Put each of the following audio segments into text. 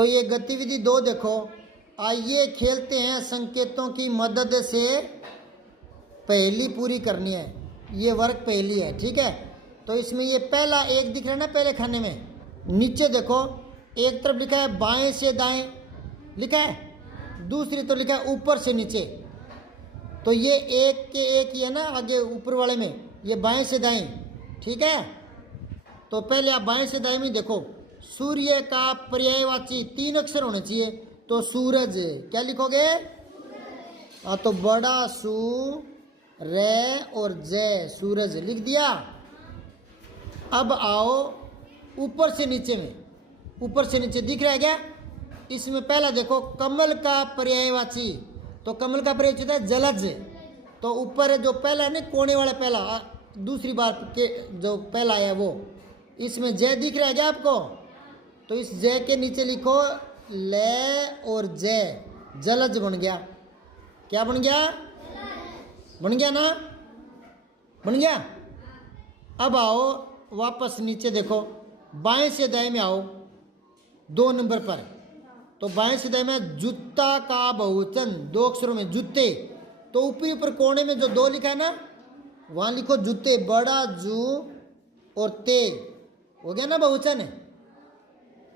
तो ये गतिविधि 2 देखो, आइए खेलते हैं संकेतों की मदद से पहेली पूरी करनी है। ये वर्क पहेली है, ठीक है। तो इसमें ये पहला एक दिख रहा है ना, पहले खाने में नीचे देखो, एक तरफ लिखा है बाएं से दाएं लिखा है, दूसरी तो लिखा है ऊपर से नीचे। तो ये एक के एक ही है ना, आगे ऊपर वाले में ये बाएं से दाएं, ठीक है। तो पहले आप बाएं से दाएं में देखो, सूर्य का पर्यायवाची 3 अक्षर होने चाहिए। तो सूरज क्या लिखोगे? तो बड़ा सू रे और जय, सूरज लिख दिया। अब आओ ऊपर से नीचे में, ऊपर से नीचे दिख रहा है क्या? इसमें पहला देखो कमल का पर्यायवाची, तो कमल का पर्यायवाची होता है जलज। तो ऊपर जो पहला है ना, कोने वाला पहला, दूसरी बार के जो पहला आया वो, इसमें जय दिख रहा है क्या आपको? तो इस जय के नीचे लिखो ले और जय, जलज बन गया। क्या बन गया? बन गया ना, बन गया। अब आओ वापस नीचे देखो, बाएं से दाएं में आओ 2 नंबर पर। तो बाएं से दाएं में जूता का बहुवचन 2 अक्षरों में जूते। तो ऊपरी ऊपर कोने में जो 2 लिखा है ना, वहां लिखो जूते, बड़ा जू और ते, हो गया ना बहुवचन।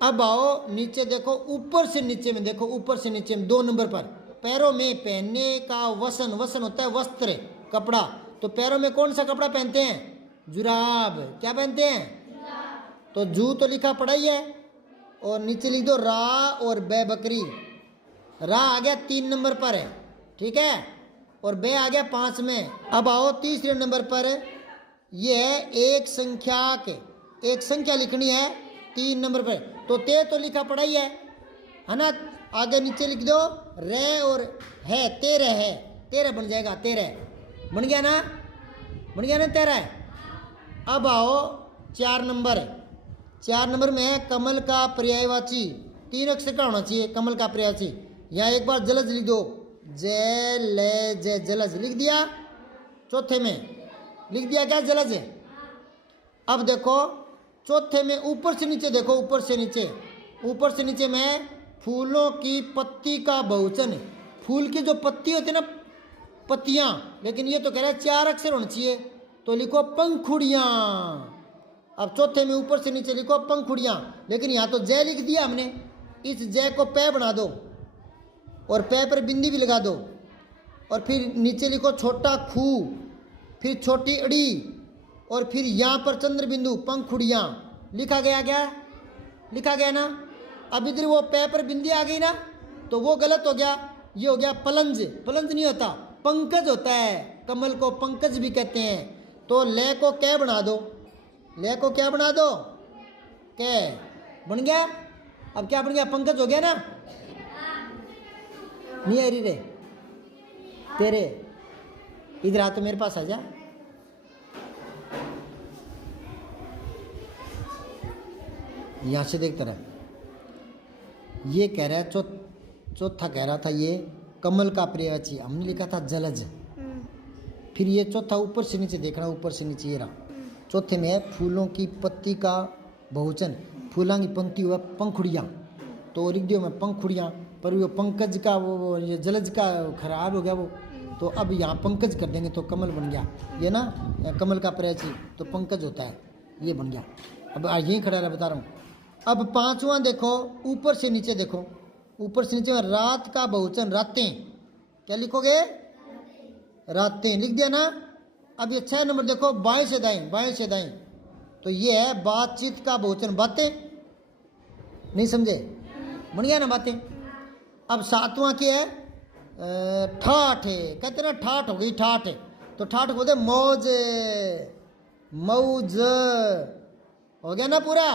अब आओ नीचे देखो, ऊपर से नीचे में देखो, ऊपर से नीचे में 2 नंबर पर पैरों में पहनने का वसन, वसन होता है वस्त्र, कपड़ा। तो पैरों में कौन सा कपड़ा पहनते हैं? जुराब। क्या पहनते हैं? तो जू तो लिखा पड़ा ही है, और नीचे लिख दो रा और बे बकरी। रा आ गया 3 नंबर पर है, ठीक है, और बे आ गया 5 में। अब आओ तीसरे नंबर पर, यह है एक संख्या के, एक संख्या लिखनी है 3 नंबर पर। तो ते तो लिखा पड़ा ही है ना, आगे नीचे लिख दो रे और है, 13 है, 13 बन जाएगा, 13 बन गया ना, बन गया ना 13। अब आओ 4 नंबर, 4 नंबर में है कमल का पर्यायवाची, 3 अक्षर का होना चाहिए कमल का पर्यायवाची। यहाँ एक बार जलज लिख दो, जय ले जय, जलज लिख दिया। चौथे में लिख दिया क्या? जलज। अब देखो चौथे में ऊपर से नीचे देखो, ऊपर से नीचे, ऊपर से नीचे में फूलों की पत्ती का बहुवचन। फूल की जो पत्ती होती है ना, पत्तियां, लेकिन ये तो कह रहा है 4 अक्षर होने चाहिए, तो लिखो पंखुड़ियां। अब चौथे में ऊपर से नीचे लिखो पंखुड़ियां, लेकिन यहाँ तो जय लिख दिया हमने, इस जय को पै बना दो और पै पर बिंदी भी लगा दो, और फिर नीचे लिखो छोटा खू, फिर छोटी अड़ी, और फिर यहाँ पर चंद्र बिंदु, पंखुड़ियाँ लिखा गया। क्या लिखा गया ना? अब इधर वो पै पर बिंदी आ गई ना, तो वो गलत हो गया। ये हो गया पलंज, पलंज नहीं होता, पंकज होता है, कमल को पंकज भी कहते हैं। तो ले को कै बना दो, ले को क्या बना दो? कै बन गया। अब क्या बन गया? पंकज हो गया ना। नहीं आ रही रे तेरे, इधर आ तो मेरे पास आ जा। यहाँ से देखता रहा, ये कह रहा है चौथा कह रहा था ये कमल का पर्यायवाची, हमने लिखा था जलज। फिर ये चौथा ऊपर से नीचे देखना, ऊपर से नीचे ये रहा। चौथे में है फूलों की पत्ती का बहुवचन, फूलों की पंक्ति हुआ पंखुड़ियाँ, तो लिख दियो मैं पंखुड़ियाँ, पर वो पंकज का वो ये जलज का खराब हो गया वो, तो अब यहाँ पंकज कर देंगे तो कमल बन गया। ये ना कमल का पर्यायवाची तो पंकज होता है, ये बन गया। अब यहीं खड़ा रहा, बता रहा हूँ। अब 5वां देखो, ऊपर से नीचे देखो, ऊपर से नीचे में रात का बहुवचन रातें, क्या लिखोगे? रातें लिख दिया ना। अब ये 6 नंबर देखो, बाएं से दाएं, बाएं से दाएं, तो ये है बातचीत का बहुवचन बातें। नहीं समझे? बन गया ना बातें। अब 7वां क्या है? ठाठ है, कहते ना ठाठ हो गई, ठाठ, तो ठाठ बोलते मौज, मौज, हो गया ना पूरा।